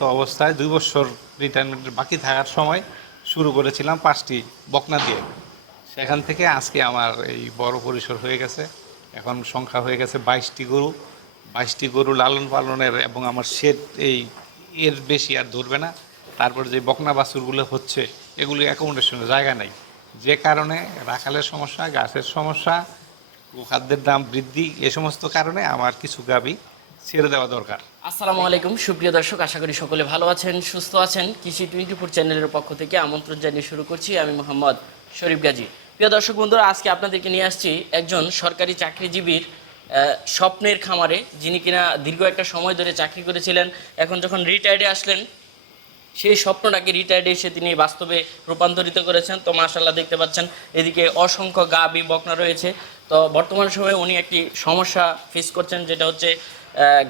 তো অবস্থায় দুই বছর রিটায়ারমেন্টের বাকি থাকার সময় শুরু করেছিলাম পাঁচটি বকনা দিয়ে। সেখান থেকে আজকে আমার এই বড় পরিসর হয়ে গেছে। এখন সংখ্যা হয়ে গেছে বাইশটি গরু। বাইশটি গরু লালন পালনের এবং আমার শেড এই এর বেশি আর ধরবে না। তারপর যে বকনা বাছুরগুলো হচ্ছে, এগুলি অ্যাকোমোডেশনের জায়গা নেই। যে কারণে রাখালের সমস্যা, গাছের সমস্যা খাদ্যের দাম বৃদ্ধি, এ সমস্ত কারণে আমার কিছু গাবি ছেড়ে দেওয়া দরকার। আসসালামু আলাইকুম, সুপ্রিয় দর্শক, আশা করি সকলে ভালো আছেন, সুস্থ আছেন। কৃষি টোয়েন্টি ফোর চ্যানেলের পক্ষ থেকে আমন্ত্রণ জানিয়ে শুরু করছি আমি মোহাম্মদ শরীফ গাজী। প্রিয় দর্শক বন্ধুরা, আজকে আপনাদেরকে নিয়ে আসছি একজন সরকারি চাকরিজীবীর স্বপ্নের খামারে, যিনি কিনা দীর্ঘ একটা সময় ধরে চাকরি করেছিলেন, এখন যখন রিটায়ার্ডে আসলেন, সেই স্বপ্নটাকে রিটায়ার্ডে এসে তিনি বাস্তবে রূপান্তরিত করেছেন। তো মাশাল্লাহ দেখতে পাচ্ছেন, এদিকে অসংখ্য গা বি বকনা রয়েছে। তো বর্তমান সময়ে উনি একটি সমস্যা ফেস করছেন, যেটা হচ্ছে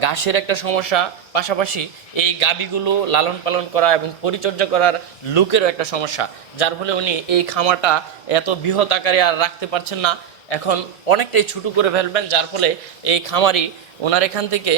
ঘাসের একটা সমস্যা। পাশাপাশি এই গাবিগুলো লালন পালন করা এবং পরিচর্যা করার লোকেরও একটা সমস্যা। যার ফলে উনি এই খামারটা এত বৃহৎ আকারে আর রাখতে পারছেন না। এখন অনেকটাই ছুটু করে ফেলবেন, যার ফলে এই খামারি ওনার এখান থেকে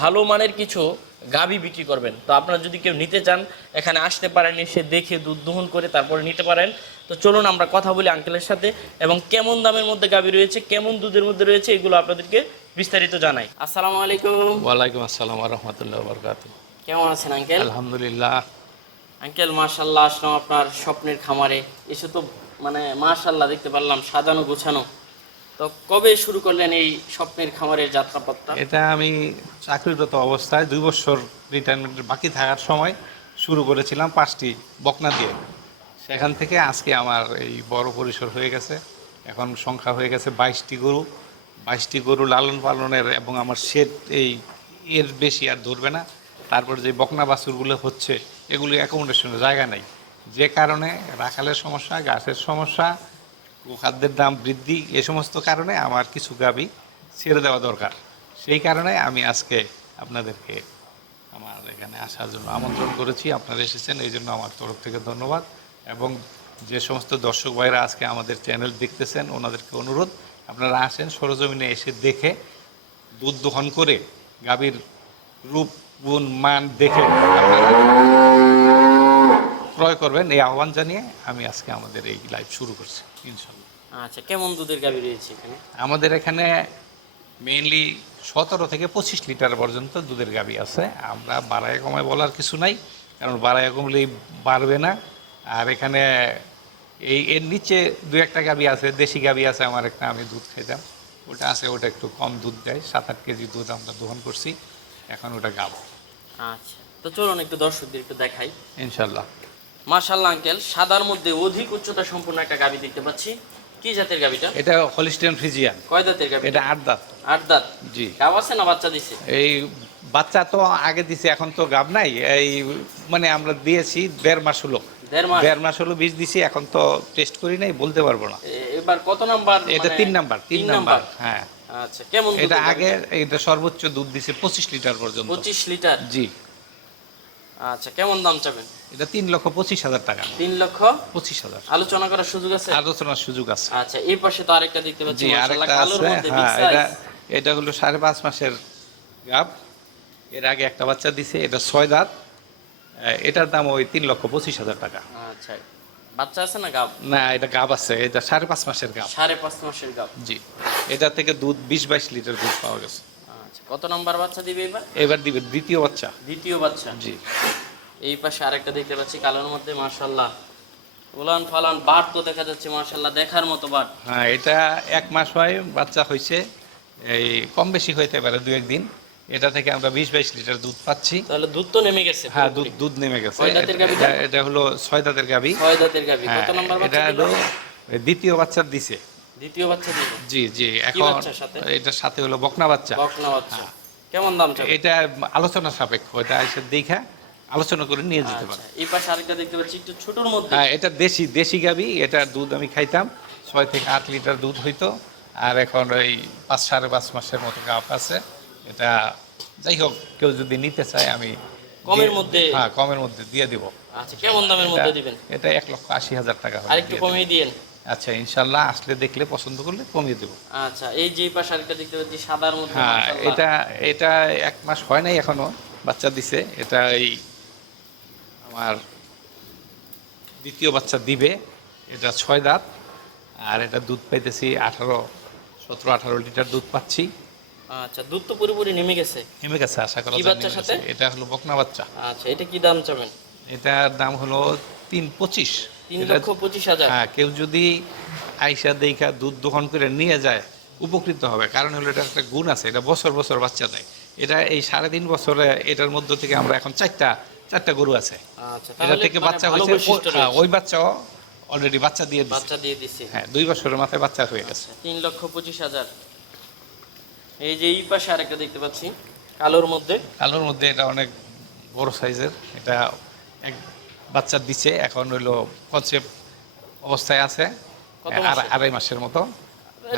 ভালো মানের কিছু গাভী বিক্রি করবেন। তো আপনারা যদি কেউ নিতে চান এখানে আসতে পারেন এসে দেখে দুধ দহন করে তারপরে নিতে পারেন। তো চলুন আমরা কথা বলি আঙ্কেলের সাথে এবং কেমন দামের মধ্যে গাভী রয়েছে কেমন দুধের মধ্যে রয়েছে এগুলো আপনাদেরকে বিস্তারিত জানাই। আসসালামু আলাইকুম। ওয়ালাইকুম আসসালাম রহমতুল্লাহ বরকাত কেমন আছেন আঙ্কেল আলহামদুলিল্লাহ। আঙ্কেল মাশাল্লাহ আসলাম আপনার স্বপ্নের খামারে। এসে তো মানে মাশাল্লাহ দেখতে পারলাম সাজানো গোছানো। তো কবে শুরু করলেন এই স্বপ্নের খামারের যাত্রাপথটা? এটা আমি চাকরিরত অবস্থায় দুই বছর রিটায়ারমেন্টের বাকি থাকার সময় শুরু করেছিলাম পাঁচটি বকনা দিয়ে। সেখান থেকে আজকে আমার এই বড় পরিসর হয়ে গেছে। এখন সংখ্যা হয়ে গেছে বাইশটি গরু। বাইশটি গরু লালন পালনের এবং আমার শেড এই এর বেশি আর ধরবে না। তারপর যে বকনা বাছুরগুলো হচ্ছে, এগুলি অ্যাকোমোডেশনের জায়গা নেই। যে কারণে রাখালের সমস্যা, গাছের সমস্যা খাদ্যের দাম বৃদ্ধি এ সমস্ত কারণে আমার কিছু গাবি ছেড়ে দেওয়া দরকার। সেই কারণে আমি আজকে আপনাদেরকে আমার এখানে আসার জন্য আমন্ত্রণ করেছি। আপনারা এসেছেন, এই জন্য আমার তরফ থেকে ধন্যবাদ। এবং যে সমস্ত দর্শক ভাইরা আজকে আমাদের চ্যানেল দেখতেছেন, ওনাদেরকে অনুরোধ, আপনারা আসেন সরজমিনে এসে দেখে, দুধ দহন করে গাভীর রূপ, গুণ, মান দেখে ক্রয় করবেন। এই আহ্বান জানিয়ে আমি আজকে আমাদের এই লাইভ শুরু করছি। ইনশাল্লাহ আচ্ছা কেমন দুধের গাভী রয়েছে এখানে? আমাদের এখানে মেইনলি সতেরো থেকে পঁচিশ লিটার পর্যন্ত দুধের গাবি আছে। আমরা বাড়ায় কমায় বলার কিছু নাই কারণ বাড়ায় কমলেই বাড়বে না। আর এখানে এই এর নিচে দু একটা গাবি আছে দেশি গাবি আছে আমার একটা আমি দুধ খাইতাম। ওটা আছে ওটা একটু কম দুধ দেয় সাত আট কেজি দুধ আমরা দহন করছি এখন ওটা গাবো। আচ্ছা তো চলুন একটু দর্শকদের একটু দেখাই। ইনশাল্লাহ মার্শাল্লাহ আঙ্কেল সাদার মধ্যে অধিক উচ্চতা সম্পূর্ণ একটা গাবি দেখতে পাচ্ছি। কি জাতের গাবিটা? এটা হলিস্টিয়ান ফ্রিজিয়ান। কয় দাঁতের গাভী এটা আট দাঁত। আট দাঁত? জি। গাব আছে না বাচ্চা দিছে? এই বাচ্চা তো আগে দিছে এখন তো গাব নাই। এই মানে আমরা দিয়েছি দেড় মাস হলো। দেড় মাস? হলো বীজ দিছি এখন তো টেস্ট করি নাই বলতে পারব না। এবার কত নাম্বার এটা মানে- তিন নাম্বার তিন নাম্বার হ্যাঁ। আচ্ছা কেমন এটা আগে এটা সর্বোচ্চ দুধ দিছে পঁচিশ লিটার পর্যন্ত। পঁচিশ লিটার? জি। আচ্ছা কেমন দাম চাবেন? এটা তিন লক্ষ পঁচিশ হাজার টাকা। তিন লক্ষ পঁচিশ হাজার। আলোচনা করার সুযোগ আছে? আলোচনার সুযোগ আছে। আচ্ছা এই পাশে তো আরেকটা দেখতে পাচ্ছি আরেকটা আছে। হ্যাঁ। এটা এটা হলো সাড়ে পাঁচ মাসের গাব। এর আগে একটা বাচ্চা দিছে এটা ছয় দাঁত। এটার দাম ওই তিন লক্ষ পঁচিশ হাজার টাকা। আচ্ছা বাচ্চা আছে না গাব? না এটা গাব আছে এটা সাড়ে পাঁচ মাসের গাব। সাড়ে পাঁচ মাসের গাব। জি এটা থেকে দুধ বিশ বাইশ লিটার দুধ পাওয়া গেছে। কত নাম্বার বাচ্চা দিবে এবার? এবার দিবে দ্বিতীয় বাচ্চা। দ্বিতীয় বাচ্চা। জি। এই পাশে আরেকটা দেখতে পাচ্ছি কালোর মধ্যে মাশাল্লাহ উলান ফালান বার তো দেখা যাচ্ছে দেখার মতো বার হ্যাঁ এটা এক মাস হয় বাচ্চা হয়েছে। এই কম বেশি হইতে পারে দু একদিন এটা থেকে আমরা বিশ বাইশ লিটার দুধ পাচ্ছি। তাহলে দুধ তো নেমে গেছে হ্যাঁ দুধ দুধ নেমে গেছে। এটা- হলো ছয় দাঁতের গাবি ছয় দাঁতের গাভী। হ্যাঁ কত নাম্বার এটা হলো দ্বিতীয় বাচ্চার দিছে। দ্বিতীয় বাচ্চা জি জি এখন? এটার সাথে? হলো বকনা বাচ্চা। বকনা বাচ্চা। কেমন দাম এটা আলোচনা সাপেক্ষ এটা এসে দেখা আলোচনা করে নিয়ে যেতে পারে। আচ্ছা এই পাশে আরেকটা দেখতে পাচ্ছি একটু ছোটর মধ্যে। হ্যাঁ এটা দেশি দেশি গাবি এটার দুধ আমি খাইতাম ছয় থেকে আট লিটার দুধ হইতো আর এখন ওই পাঁচ সাড়ে পাঁচ মাসের মতো গাপ আছে। এটা যাই হোক কেউ যদি নিতে চায় আমি কমের মধ্যে? হ্যাঁ কমের মধ্যে দিয়ে দিব। আচ্ছা কেমন দামের মধ্যে দিবেন? এটা এক লক্ষ আশি হাজার টাকা আরেকটু কমিয়ে দিয়েন। আচ্ছা ইনশাল্লাহ আসলে দেখলে পছন্দ করলে কমিয়ে দেবো। আচ্ছা এই যে পাশে আরেকটা দেখতে পাচ্ছি সাদার মধ্যে হ্যাঁ এটা এটা এক মাস হয় নাই এখনও বাচ্চা দিছে। এটা এই আমার দ্বিতীয় বাচ্চা দিবে। এটা ছয় দাঁত আর এটা দুধ পাইতেছি আঠারো সতেরো আঠারো লিটার দুধ পাচ্ছি। আচ্ছা দুধ তো পুরোপুরি নেমে গেছে। নেমে গেছে আশা করা বাচ্চার সাথে? এটা হলো বকনা বাচ্চা। আচ্ছা এটা কি দাম চাবেন? এটার দাম হলো তিন পঁচিশ। হ্যাঁ কেউ যদি আইসা দেখা দুধ দোহন করে নিয়ে যায় উপকৃত হবে। কারণ হলো এটা একটা গুণ আছে এটা বছর বছর বাচ্চা দেয়। এটা এই সাড়ে তিন বছরে এটার মধ্য থেকে আমরা এখন চারটা চারটা গরু আছে। আচ্ছা এটা থেকে মানে বাচ্চা হয়েছে হ্যাঁ। ওই বাচ্চাও অলরেডি বাচ্চা দিয়ে বাচ্চা দিয়ে দিচ্ছে হ্যাঁ দুই বছরের মাথায় বাচ্চা হয়ে গেছে। তিন লক্ষ পঁচিশ হাজার। এই যে এই পাশে আরেকটা দেখতে পাচ্ছি কালোর মধ্যে। কালোর মধ্যে এটা অনেক বড় সাইজের এটা এক বাচ্চা দিচ্ছে এখন হইল কনসেপ্ট অবস্থায় আছে আর আড়াই মাসের মতো।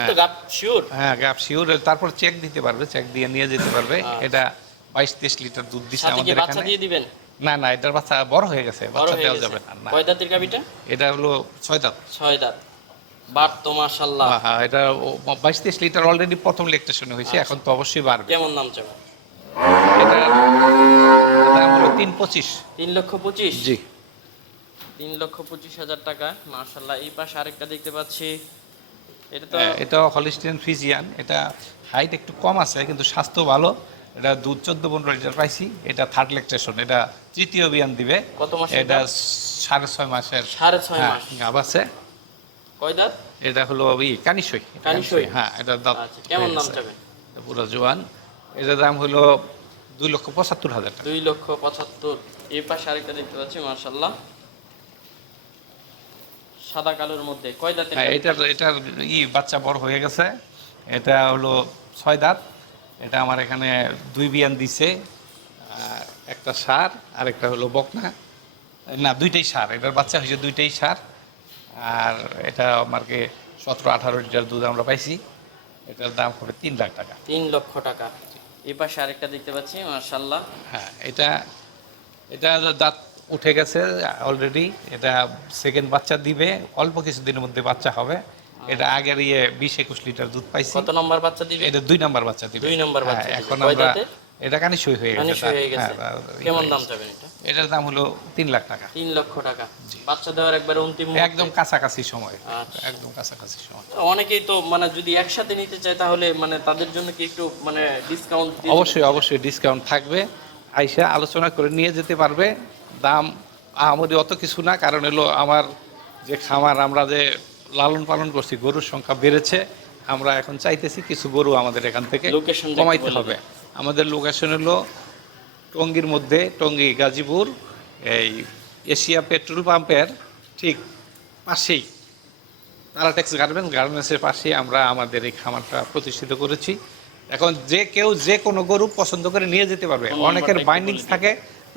তো গাপ শিওর হ্যাঁ তারপর চেক দিতে পারবে চেক দিয়ে নিয়ে যেতে পারবে। আচ্ছা। এটা বাইশ তেইশ লিটার দুধ দিচ্ছে আমাদের এখানে। না না এটার বাচ্চা বড় হয়ে গেছে বাচ্চা দেওয়া যাবে না না। কয় দাঁতের গাবিটা এটা হলো ছয় দাঁত। ছয় দাঁত। বাট তো মাশাল্লাহ হ্যাঁ এটা বাইশ তেইশ লিটার অলরেডি প্রথম লেকটেশনে হয়েছে। এখন তো অবশ্যই বাড়বে। কেমন দাম চাবেন? এটা দাম হলো তিন পঁচিশ। তিন লক্ষ পঁচিশ? জি। তিন লক্ষ পঁচিশ হাজার টাকা। মাশাল্লাহ এই পাশে আরেকটা দেখতে পাচ্ছি। এটা তো হ্যাঁ, এটা হলিস্টিয়ান ফিজিয়ান এটা হাইট একটু কম আছে কিন্তু স্বাস্থ্য ভালো। এটা দুধ চোদ্দ পনেরো লিটার পাইছি এটা থার্ড লেকটেশন এটা তৃতীয় বিয়ান দিবে। কত মাসের এটা সাড়ে ছয় মাসের। সাড়ে ছয় হ্যাঁ, মাস। গাব আছে। কয় দাঁত? এটা হলো ওই কানিসই কানিসই? হ্যাঁ এটা দাঁত আচ্ছা কেমন দাম এটা পুরো জোয়ান। এটার দাম হলো দুই লক্ষ পঁচাত্তর হাজার দুই লক্ষ পঁচাত্তর। এই পাশে আরেকটা দেখতে পাচ্ছি মার্শাল্লাহ সাদা কালোর মধ্যে কয় দাঁতের হ্যাঁ এটার এটার ই বাচ্চা বড় হয়ে গেছে। এটা হলো ছয় দাঁত। এটা আমার এখানে দুই বিয়ান দিছে একটা সার আর একটা হলো বকনা। না দুইটাই সার এটার বাচ্চা হয়েছে দুইটাই সার। আর এটা আমাকে সতেরো আঠারো লিটার দুধ আমরা পাইছি। এটার দাম হবে তিন লাখ টাকা। তিন লক্ষ টাকা। এই পাশে আরেকটা দেখতে পাচ্ছি মার্শাল্লাহ হ্যাঁ এটা এটা দাঁত উঠে গেছে অলরেডি এটা সেকেন্ড বাচ্চা দিবে অল্প কিছুদিনের মধ্যে বাচ্চা হবে। এটা আগের ইয়ে বিশ একুশ লিটার দুধ পাইছি। কত নম্বর বাচ্চা দিবে? এটা দুই নাম্বার বাচ্চা দিবে। দুই নাম্বার হ্যাঁ, বাচ্চা এখন আমরা এটা গেছে মানিস হয়ে গেছে। হ্যাঁ, কেমন দাম। চাবেন এটা? এটার দাম হলো তিন লাখ টাকা। তিন লক্ষ টাকা। বাচ্চা দেওয়ার একবার অন্তিম। একদম কাছাকাছি সময়। আচ্ছা। একদম কাছাকাছি সময়। অনেকেই তো মানে যদি একসাথে নিতে চায় তাহলে মানে তাদের জন্য কি একটু মানে ডিসকাউন্ট অবশ্যই অবশ্যই ডিসকাউন্ট থাকবে। আইসা আলোচনা করে নিয়ে যেতে পারবে। দাম আমাদের অত কিছু না। কারণ হলো আমার যে খামার আমরা যে লালন পালন করছি গরুর সংখ্যা বেড়েছে। আমরা এখন চাইতেছি কিছু গরু আমাদের এখান থেকে কমাইতে হবে। আমাদের লোকেশন হলো টঙ্গির মধ্যে টঙ্গী গাজীপুর এই এশিয়া পেট্রোল পাম্পের ঠিক পাশেই তারাটেক্স গার্মেন্টস গার্মেন্টসের পাশেই আমরা আমাদের এই খামারটা প্রতিষ্ঠিত করেছি। এখন যে কেউ যে কোনো গরু পছন্দ করে নিয়ে যেতে পারবে। অনেকের বাইন্ডিংস থাকে।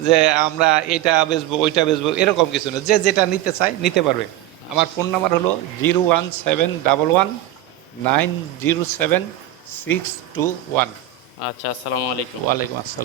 যে আমরা এটা বেচবো ওইটা বেচবো এরকম কিছু না। যে যেটা নিতে চায় নিতে পারবে। আমার ফোন নাম্বার হলো zero one seven double one nine zero seven six two one. আচ্ছা আসসালামু আলাইকুম। ওয়ালাইকুম আসসালাম।